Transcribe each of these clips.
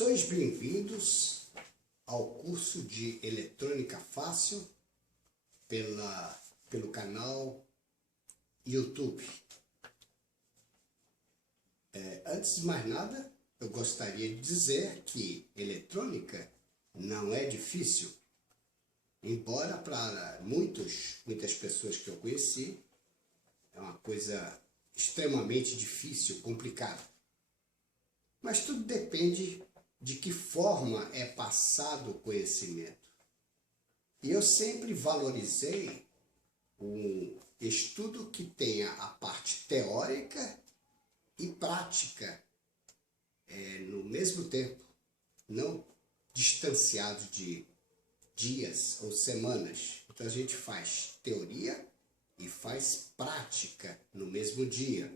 Sois bem-vindos ao curso de Eletrônica Fácil pelo canal YouTube. Antes de mais nada, eu gostaria de dizer que eletrônica não é difícil, embora para muitas pessoas que eu conheci, é uma coisa extremamente difícil, complicada. Mas tudo depende de que forma é passado o conhecimento. E eu sempre valorizei um estudo que tenha a parte teórica e prática no mesmo tempo, não distanciado de dias ou semanas. Então a gente faz teoria e faz prática no mesmo dia,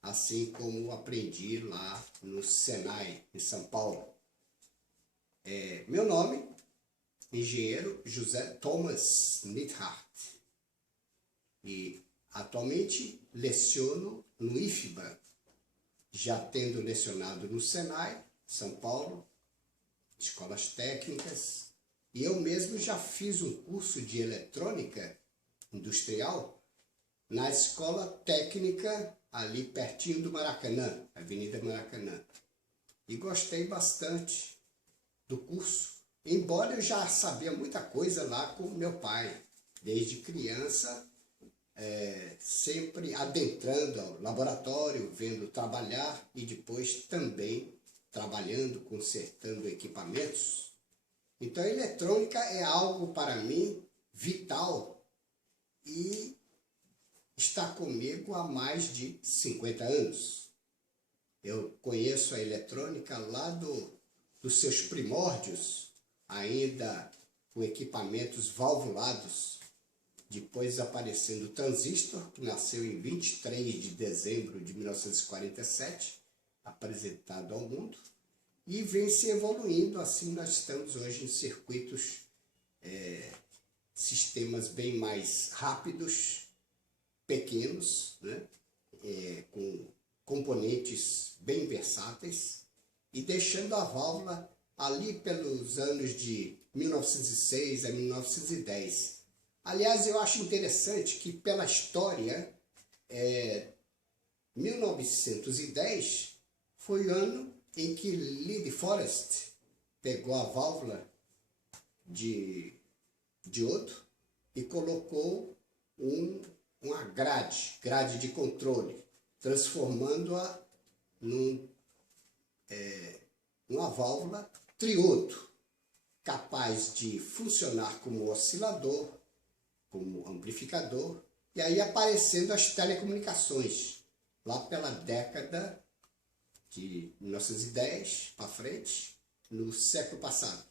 assim como aprendi lá no Senai, em São Paulo. Meu nome, engenheiro José Thomas Neidhardt, e atualmente leciono no IFBA, já tendo lecionado no Senai, São Paulo, escolas técnicas, e eu mesmo já fiz um curso de eletrônica industrial na escola técnica ali pertinho do Maracanã, Avenida Maracanã. E gostei bastante do curso, embora eu já sabia muita coisa lá com meu pai, desde criança, sempre adentrando ao laboratório, vendo trabalhar e depois também trabalhando, consertando equipamentos. Então a eletrônica é algo para mim vital e está comigo há mais de 50 anos. Eu conheço a eletrônica lá dos seus primórdios, ainda com equipamentos valvulados, depois aparecendo o transistor, que nasceu em 23 de dezembro de 1947, apresentado ao mundo, e vem se evoluindo. Assim nós estamos hoje em circuitos, sistemas bem mais rápidos, pequenos, né? Com componentes bem versáteis, e deixando a válvula ali pelos anos de 1906 a 1910. Aliás, eu acho interessante que pela história, 1910 foi o ano em que Lee Forest pegou a válvula de diodo e colocou uma grade de controle, transformando-a numa válvula triodo, capaz de funcionar como oscilador, como amplificador, e aí aparecendo as telecomunicações, lá pela década de 1910 para frente, no século passado.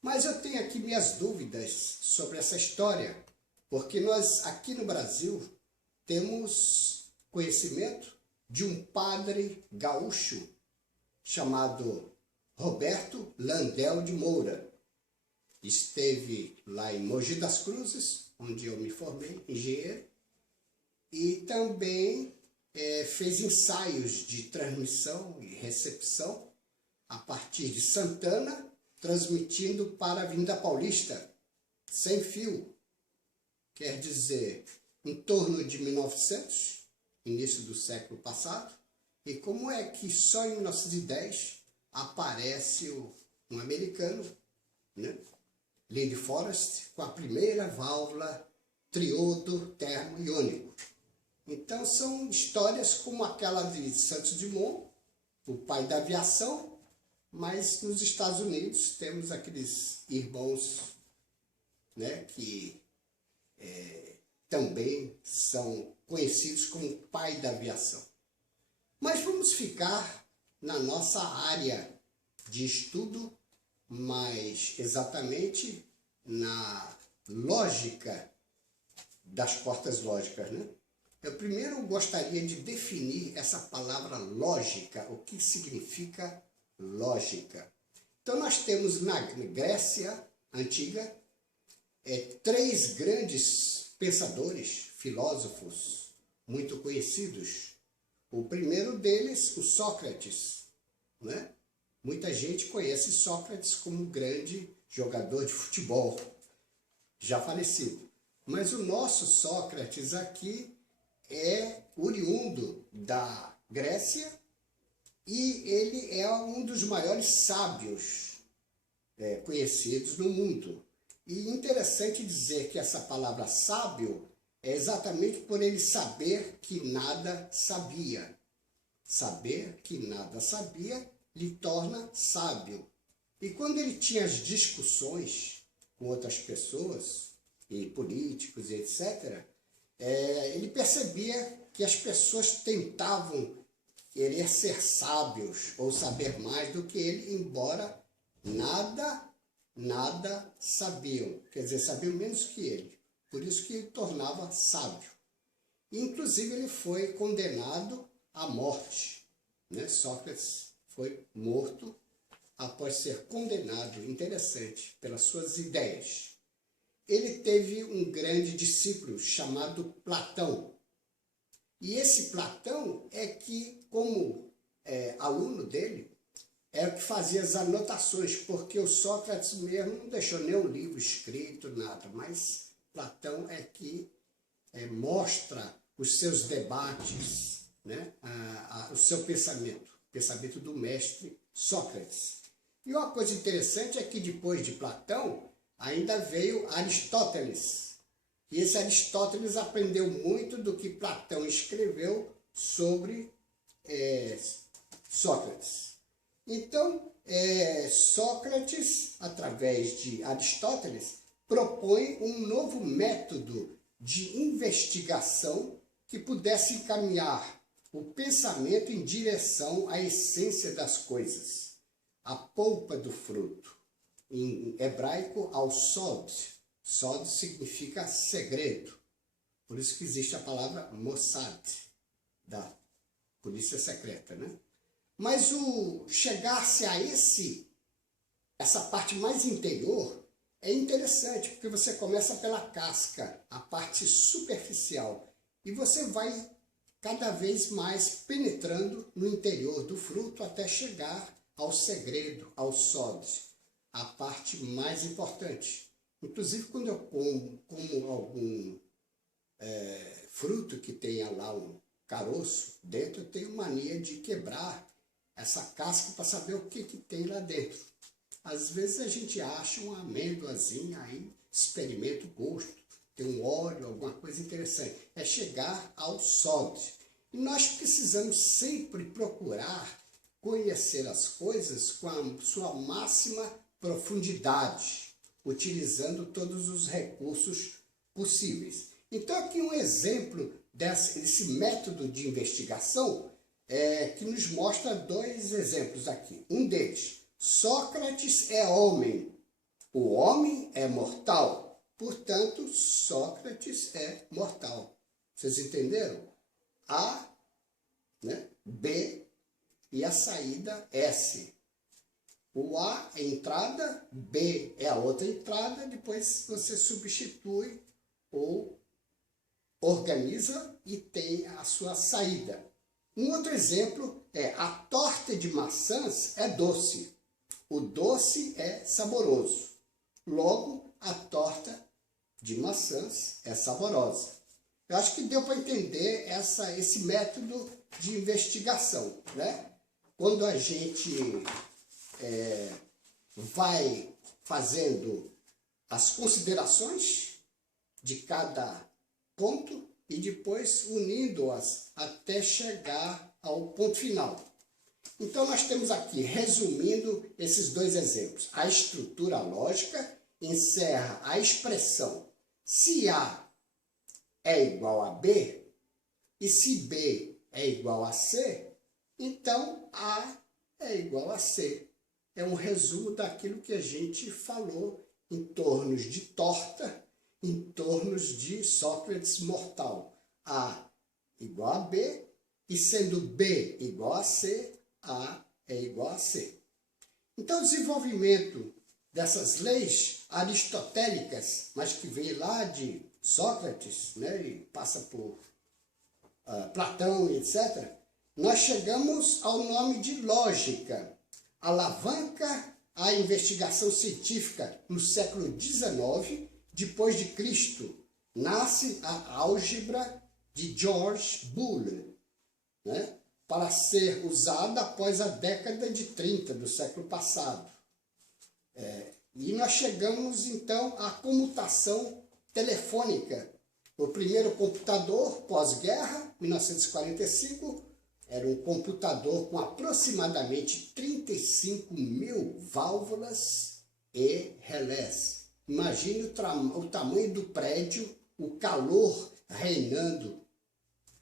Mas eu tenho aqui minhas dúvidas sobre essa história, porque nós aqui no Brasil temos conhecimento de um padre gaúcho chamado Roberto Landel de Moura. Esteve lá em Mogi das Cruzes, onde eu me formei, engenheiro, e também fez ensaios de transmissão e recepção a partir de Santana, transmitindo para a Avenida Paulista, sem fio. Quer dizer, em torno de 1900, início do século passado. E como é que só em 1910 aparece um americano, né? Lee Forest, com a primeira válvula triodo termo-iônico. Então são histórias como aquela de Santos Dumont, o pai da aviação, mas nos Estados Unidos temos aqueles irmãos, né, que também são conhecidos como pai da aviação. Mas vamos ficar na nossa área de estudo, mais exatamente na lógica das portas lógicas, né? Eu primeiro gostaria de definir essa palavra lógica, o que significa lógica. Então nós temos na Grécia Antiga, 3 grandes pensadores, filósofos muito conhecidos. O primeiro deles, o Sócrates, né? Muita gente conhece Sócrates como um grande jogador de futebol, já falecido. Mas o nosso Sócrates aqui é oriundo da Grécia e ele é um dos maiores sábios conhecidos no mundo. E interessante dizer que essa palavra sábio é exatamente por ele saber que nada sabia. Saber que nada sabia lhe torna sábio. E quando ele tinha as discussões com outras pessoas, e políticos e etc., ele percebia que as pessoas tentavam querer ser sábios ou saber mais do que ele, embora nada sabiam. Quer dizer, sabiam menos que ele. Por isso que ele tornava sábio. E, inclusive, ele foi condenado à morte. Né? Sócrates foi morto após ser condenado, interessante, pelas suas ideias. Ele teve um grande discípulo chamado Platão. E esse Platão é que, como aluno dele, é o que fazia as anotações, porque o Sócrates mesmo não deixou nenhum livro escrito, nada, mas Platão é que mostra os seus debates, né? O seu pensamento do mestre Sócrates. E uma coisa interessante é que depois de Platão, ainda veio Aristóteles. E esse Aristóteles aprendeu muito do que Platão escreveu sobre Sócrates. Então, Sócrates, através de Aristóteles, propõe um novo método de investigação que pudesse encaminhar o pensamento em direção à essência das coisas, a polpa do fruto. Em hebraico, ao sod. Sod significa segredo. Por isso que existe a palavra Mossad, da polícia secreta, né? Mas o chegar-se a essa parte mais interior é interessante, porque você começa pela casca, a parte superficial, e você vai cada vez mais penetrando no interior do fruto até chegar ao segredo, ao sod, a parte mais importante. Inclusive, quando eu como algum fruto que tenha lá um caroço dentro, eu tenho mania de quebrar essa casca para saber o que tem lá dentro. Às vezes a gente acha uma amêndoazinha aí, experimenta o gosto, tem um óleo, alguma coisa interessante. É chegar ao sod. E nós precisamos sempre procurar conhecer as coisas com a sua máxima profundidade, utilizando todos os recursos possíveis. Então aqui um exemplo desse método de investigação que nos mostra dois exemplos aqui. Um deles, Sócrates é homem, o homem é mortal, portanto Sócrates é mortal. Vocês entenderam? A, né, B e a saída S. O A é a entrada, B é a outra entrada, depois você substitui ou organiza e tem a sua saída. Um outro exemplo é a torta de maçãs é doce. O doce é saboroso. Logo, a torta de maçãs é saborosa. Eu acho que deu para entender esse método de investigação, né? Quando a gente vai fazendo as considerações de cada ponto e depois unindo-as até chegar ao ponto final. Então nós temos aqui, resumindo esses dois exemplos, a estrutura lógica encerra a expressão se A é igual a B e se B é igual a C, então A é igual a C. É um resumo daquilo que a gente falou em torno de torta, em torno de Sócrates mortal. A igual a B, e sendo B igual a C, A é igual a C. Então, o desenvolvimento dessas leis aristotélicas, mas que vem lá de Sócrates, né, e passa por Platão, etc., nós chegamos ao nome de lógica. alavanca a investigação científica no século XIX, depois de Cristo. Nasce a álgebra de George Boole, né, para ser usada após a década de 30 do século passado. E nós chegamos, então, à comutação telefônica. O primeiro computador pós-guerra, 1945, era um computador com aproximadamente 35 mil válvulas e relés. Imagine o tamanho do prédio, o calor reinando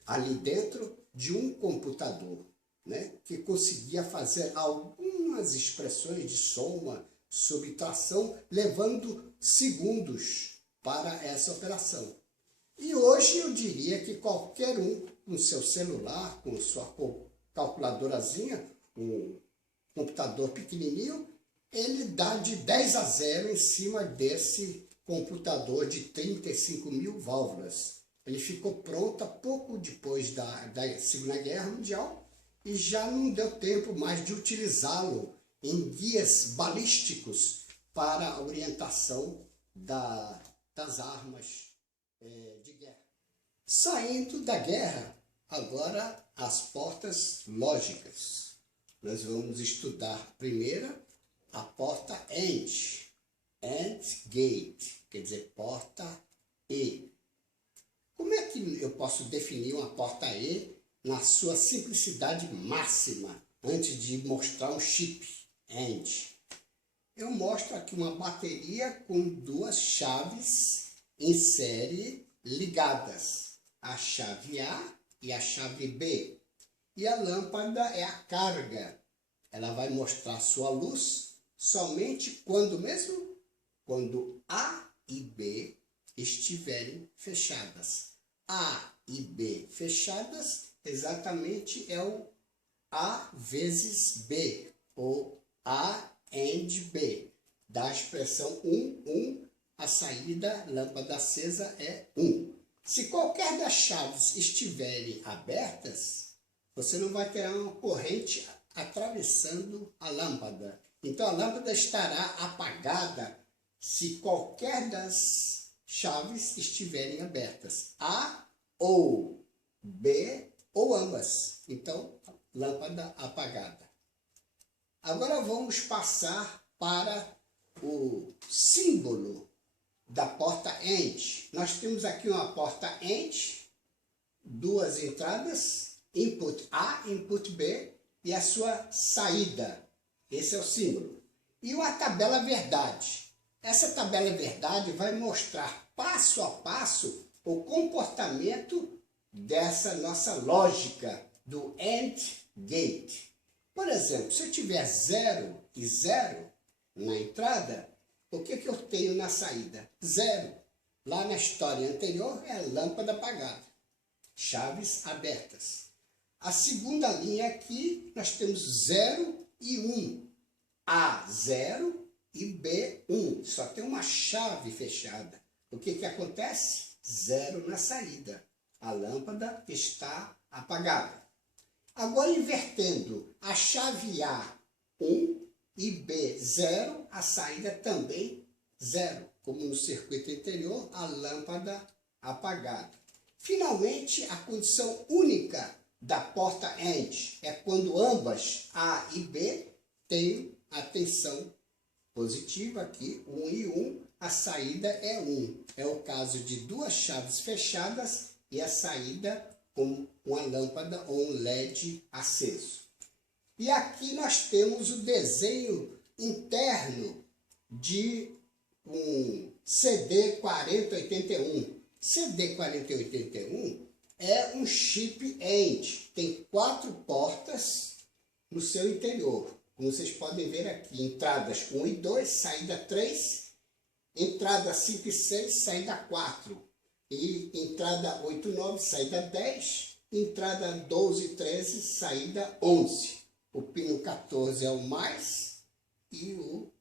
ali dentro de um computador, né, que conseguia fazer algumas expressões de soma, subtração, levando segundos para essa operação. E hoje eu diria que qualquer um, com seu celular, com sua calculadorazinha, um computador pequenininho, ele dá de 10-0 em cima desse computador de 35 mil válvulas. Ele ficou pronto pouco depois da Segunda Guerra Mundial e já não deu tempo mais de utilizá-lo em guias balísticos para a orientação das armas de guerra. Saindo da guerra, agora as portas lógicas. Nós vamos estudar primeiro a porta AND gate, quer dizer, porta E. Como é que eu posso definir uma porta E na sua simplicidade máxima, antes de mostrar um chip AND? Eu mostro aqui uma bateria com duas chaves em série ligadas, a chave A e a chave B. E a lâmpada é a carga. Ela vai mostrar sua luz somente quando A e B estiverem fechadas. A e B fechadas exatamente é o A vezes B, ou A AND B. Da expressão 1, a saída, lâmpada acesa, é 1. Se qualquer das chaves estiverem abertas, você não vai ter uma corrente atravessando a lâmpada. Então a lâmpada estará apagada se qualquer das chaves estiverem abertas. A ou B ou ambas. Então, lâmpada apagada. Agora vamos passar para o símbolo da porta AND. Nós temos aqui uma porta AND, duas entradas, input A, input B e a sua saída. Esse é o símbolo. E uma tabela verdade. Essa tabela verdade vai mostrar passo a passo o comportamento dessa nossa lógica do AND gate. Por exemplo, se eu tiver 0 e 0 na entrada, o que eu tenho na saída? 0. Lá na história anterior é a lâmpada apagada, chaves abertas. A segunda linha aqui, nós temos 0 e 1. A, 0 e B, 1. Só tem uma chave fechada. O que acontece? 0 na saída. A lâmpada está apagada. Agora, invertendo a chave A, 1 e B, 0, a saída também 0. Como no circuito anterior, a lâmpada apagada. Finalmente, a condição única da porta AND é quando ambas, A e B, têm a tensão positiva aqui, 1 e 1, a saída é 1. É o caso de duas chaves fechadas e a saída com uma lâmpada ou um LED aceso. E aqui nós temos o desenho interno de um CD4081. CD4081 é um chip AND, tem 4 portas no seu interior. Como vocês podem ver aqui, entradas 1 e 2, saída 3, entrada 5 e 6, saída 4. E entrada 8 e 9, saída 10, entrada 12 e 13, saída 11. O pino 14 é o mais e o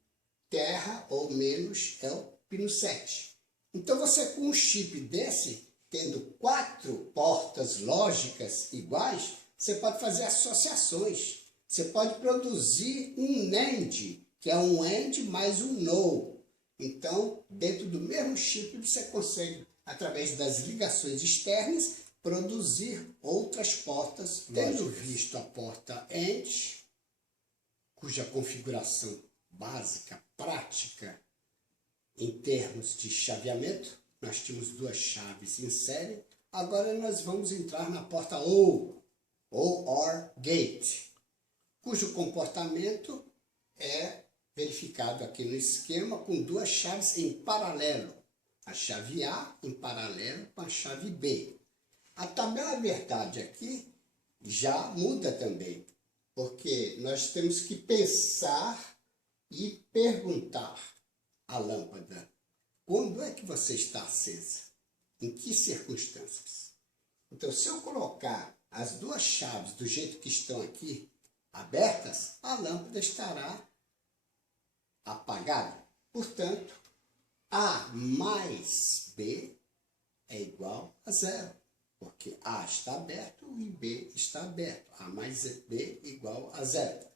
terra ou menos é o pino 7. Então você com um chip desse, tendo 4 portas lógicas iguais, você pode fazer associações. Você pode produzir um NAND, que é um AND mais um NOR. Então, dentro do mesmo chip, você consegue, através das ligações externas, produzir outras portas. Tendo visto a porta AND, cuja configuração básica, prática, em termos de chaveamento, nós tínhamos duas chaves em série. Agora nós vamos entrar na porta OR, OR Gate, cujo comportamento é verificado aqui no esquema com duas chaves em paralelo. A chave A em paralelo com a chave B. A tabela verdade aqui já muda também, porque nós temos que pensar e perguntar à lâmpada: quando é que você está acesa? Em que circunstâncias? Então, se eu colocar as duas chaves do jeito que estão aqui abertas, a lâmpada estará apagada. Portanto, A mais B é igual a zero, porque A está aberto e B está aberto. A mais B é igual a zero.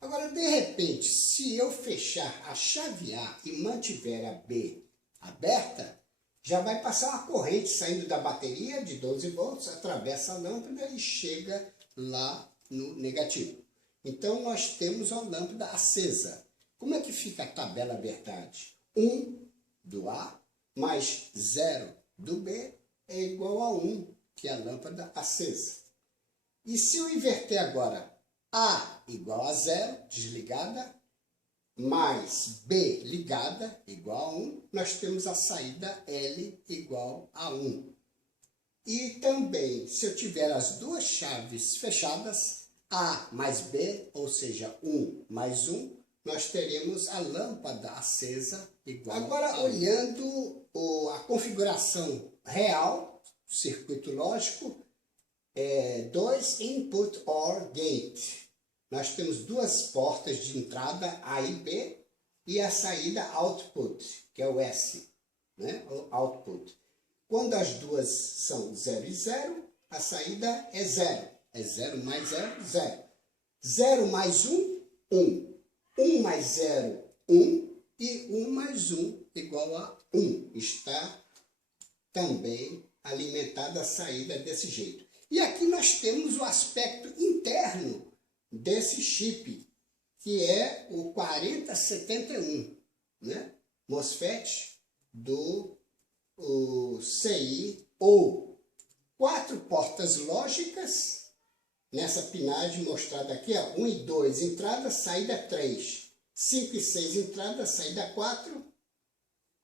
Agora, de repente, se eu fechar a chave A e mantiver a B aberta, já vai passar uma corrente saindo da bateria de 12 volts, atravessa a lâmpada e chega lá no negativo. Então, nós temos uma lâmpada acesa. Como é que fica a tabela verdade? 1 do A mais 0 do B é igual a 1, que é a lâmpada acesa. E se eu inverter agora A igual a 0, desligada, mais B ligada, igual a 1, nós temos a saída L igual a 1. E também, se eu tiver as duas chaves fechadas, A mais B, ou seja, 1 mais 1, nós teremos a lâmpada acesa igual agora, a 1. Agora, olhando a configuração real do circuito lógico, 2 input OR gate. Nós temos duas portas de entrada A e B e a saída output, que é o S, né? O output. Quando as duas são 0 e 0, a saída é 0. É 0 mais 0, 0. 0 mais 1, 1. 1 mais 0, 1. E 1 mais 1 igual a 1. Está também alimentada a saída desse jeito. E aqui nós temos o aspecto interno desse chip, que é o 4071, né? MOSFET do CI, ou 4 portas lógicas, nessa pinagem mostrada aqui, 1 e 2, entrada, saída 3, 5 e 6, entrada, saída 4,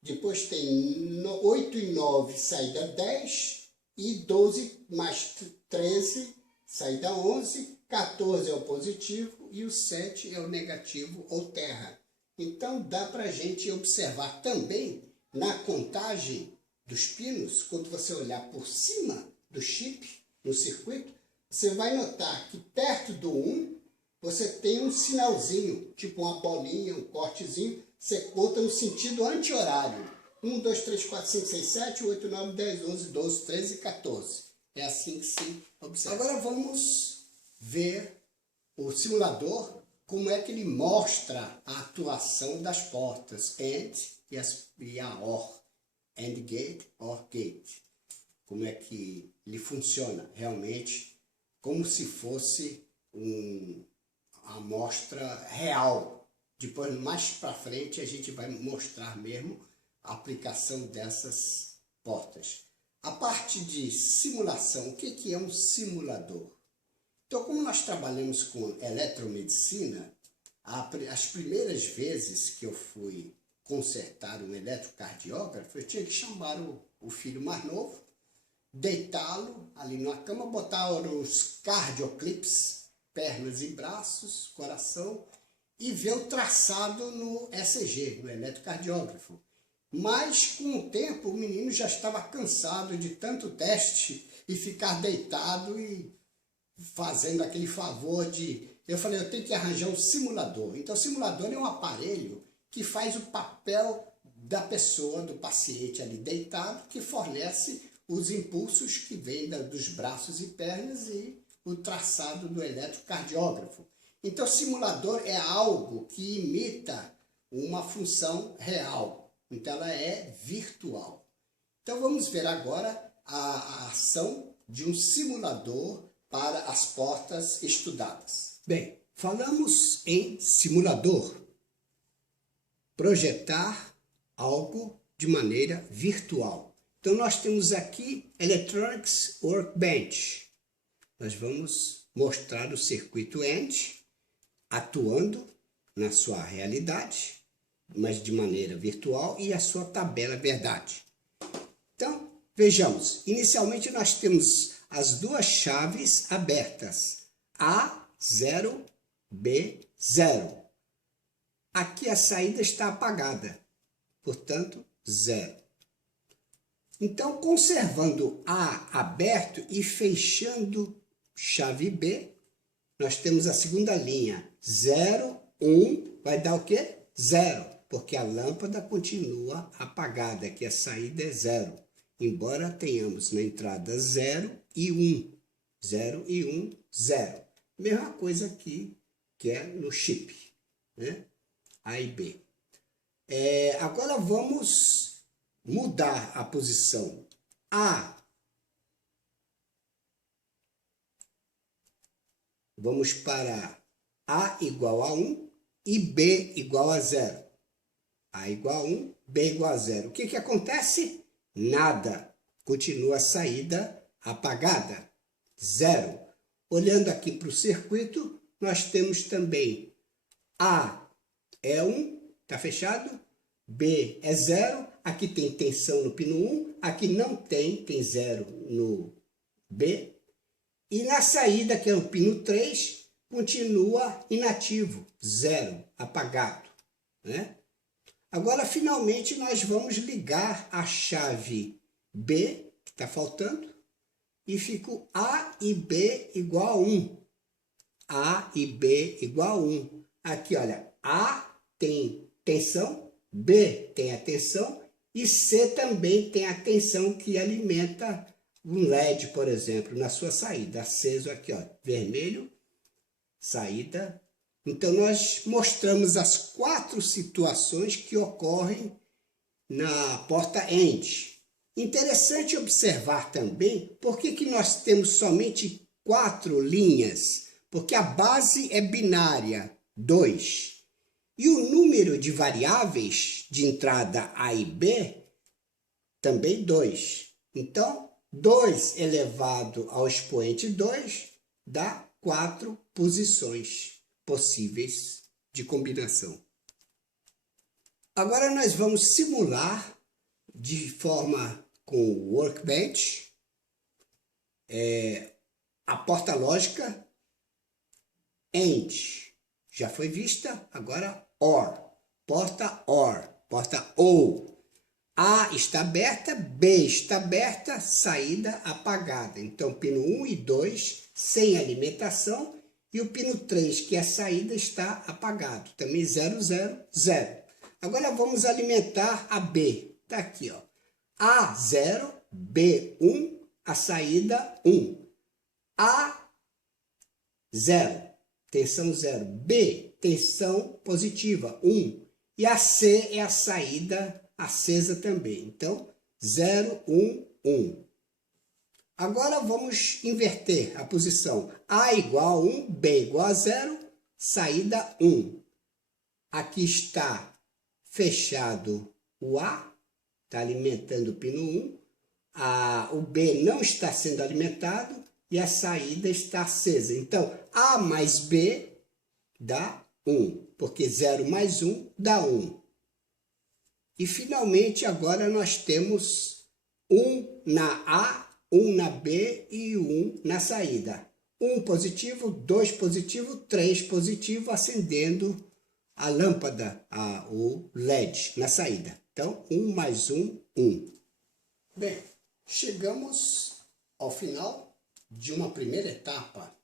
depois tem 8 e 9, saída 10, e 12 mais 13, saída 11, 14 é o positivo e o 7 é o negativo ou terra. Então dá para a gente observar também na contagem dos pinos, quando você olhar por cima do chip, no circuito, você vai notar que perto do 1 você tem um sinalzinho, tipo uma bolinha, um cortezinho, você conta no sentido anti-horário. 1, 2, 3, 4, 5, 6, 7, 8, 9, 10, 11, 12, 13 e 14. É assim que se observa. Agora vamos ver o simulador, como é que ele mostra a atuação das portas AND e a OR, AND Gate, OR Gate. Como é que ele funciona realmente, como se fosse uma amostra real. Depois, mais para frente, a gente vai mostrar mesmo a aplicação dessas portas. A parte de simulação, o que é um simulador? Então, como nós trabalhamos com eletromedicina, as primeiras vezes que eu fui consertar um eletrocardiógrafo, eu tinha que chamar o filho mais novo, deitá-lo ali na cama, botar os cardioclips, pernas e braços, coração, e ver o traçado no ECG, no eletrocardiógrafo. Mas, com o tempo, o menino já estava cansado de tanto teste e ficar deitado e fazendo aquele favor de... Eu falei, eu tenho que arranjar um simulador. Então, o simulador é um aparelho que faz o papel da pessoa, do paciente ali deitado, que fornece os impulsos que vêm dos braços e pernas e o traçado do eletrocardiógrafo. Então, simulador é algo que imita uma função real. Então, ela é virtual. Então, vamos ver agora a ação de um simulador para as portas estudadas. Bem, falamos em simulador. Projetar algo de maneira virtual. Então, nós temos aqui Electronics Workbench. Nós vamos mostrar o circuito END atuando na sua realidade, mas de maneira virtual, e a sua tabela verdade. Então, vejamos. Inicialmente, nós temos as duas chaves abertas, A0, B0. Aqui a saída está apagada, portanto, 0. Então, conservando A aberto e fechando chave B, nós temos a segunda linha, 0, 1, vai dar o quê? 0, porque a lâmpada continua apagada, aqui a saída é 0, embora tenhamos na entrada 0 e 1, 0 e 1, 0. Mesma coisa aqui que é no chip, né? A e B. Agora vamos mudar a posição. Vamos para A igual a 1 e B igual a 0. A igual a 1, B igual a 0. O que acontece? Nada. Continua a saída apagada. 0. Olhando aqui para o circuito, nós temos também A é 1, está fechado. B é 0. Aqui tem tensão no pino 1. Aqui não tem 0 no B. E na saída, que é o pino 3, continua inativo, 0, apagado, né? Agora, finalmente, nós vamos ligar a chave B, que está faltando, e fica A e B igual a 1. A e B igual a 1. Aqui, olha, A tem tensão, B tem a tensão, e C também tem a tensão que alimenta um LED, por exemplo, na sua saída, aceso aqui, ó, vermelho, saída. Então, nós mostramos as 4 situações que ocorrem na porta END. Interessante observar também por que nós temos somente 4 linhas, porque a base é binária, 2, e o número de variáveis de entrada A e B também 2. Então, 2 elevado ao expoente 2 dá 4 posições possíveis de combinação. Agora nós vamos simular de forma com o Workbench a porta lógica AND. Já foi vista, agora OR. Porta OR, porta OU. A está aberta, B está aberta, saída apagada. Então, pino 1 e 2 sem alimentação e o pino 3, que é a saída, está apagado. Também 0, 0, 0. Agora vamos alimentar a B. Está aqui, ó. A 0, B 1, a saída 1. A 0, tensão 0. B, tensão positiva 1. E a C é a saída acesa também. Então, 0, 1, 1. Agora vamos inverter a posição. A igual a 1, B igual a 0, saída 1. Aqui está fechado o A, está alimentando o pino 1. O B não está sendo alimentado e a saída está acesa. Então, A mais B dá 1, porque 0 mais 1 dá 1. E, finalmente, agora nós temos 1 na A, 1 na B e 1 na saída. 1 positivo, 2 positivo, 3 positivo, acendendo a lâmpada, o LED na saída. Então, 1 mais 1, 1. Bem, chegamos ao final de uma primeira etapa,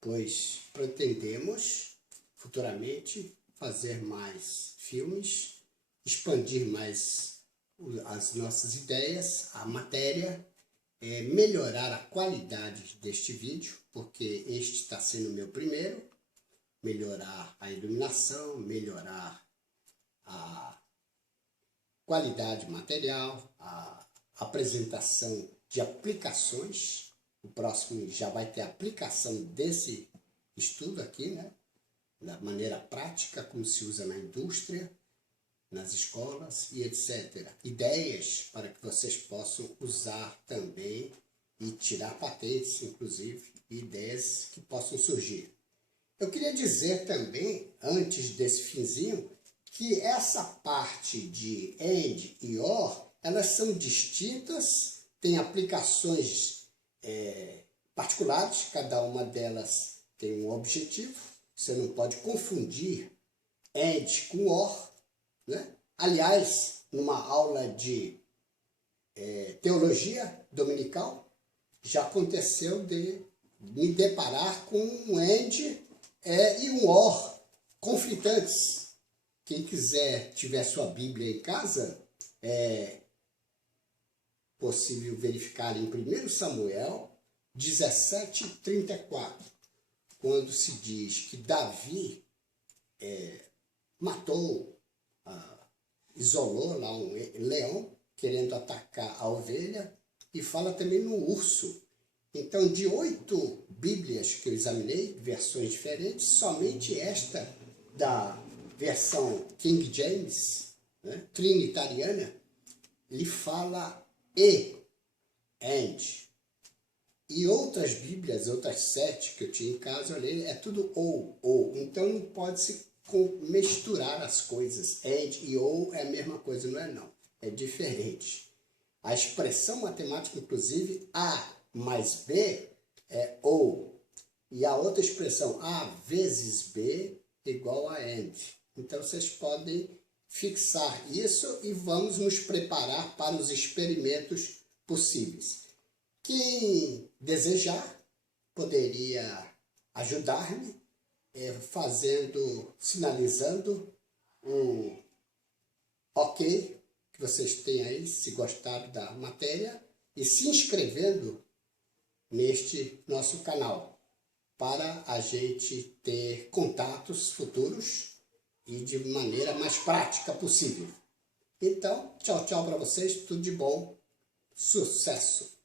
pois pretendemos futuramente fazer mais filmes, expandir mais as nossas ideias, a matéria, melhorar a qualidade deste vídeo, porque este está sendo o meu primeiro. melhorar a iluminação, melhorar a qualidade material, a apresentação de aplicações. O próximo já vai ter aplicação desse estudo aqui, né? Da maneira prática, como se usa na indústria, nas escolas e etc. Ideias para que vocês possam usar também e tirar patentes, inclusive, ideias que possam surgir. Eu queria dizer também, antes desse finzinho, que essa parte de AND e OR, elas são distintas, têm aplicações particulares, cada uma delas tem um objetivo. Você não pode confundir AND com OR, né? Aliás, numa aula de teologia dominical, já aconteceu de me deparar com um AND e um OR conflitantes. Quem quiser, tiver sua Bíblia em casa, é possível verificar em 1 Samuel 17:34, quando se diz que Davi matou, isolou lá um leão, querendo atacar a ovelha, e fala também no urso. Então, de 8 Bíblias que eu examinei, versões diferentes, somente esta da versão King James, né, trinitariana, ele fala and. E outras Bíblias, outras 7 que eu tinha em casa, eu olhei, é tudo ou. Então não pode se misturar as coisas. And e ou é a mesma coisa, não é não. É diferente. A expressão matemática, inclusive, A mais B é ou. E a outra expressão, A vezes B igual a AND. Então vocês podem fixar isso e vamos nos preparar para os experimentos possíveis. Quem desejar poderia ajudar-me sinalizando o ok que vocês têm aí, se gostaram da matéria, e se inscrevendo neste nosso canal, para a gente ter contatos futuros e de maneira mais prática possível. Então, tchau, tchau para vocês, tudo de bom, sucesso!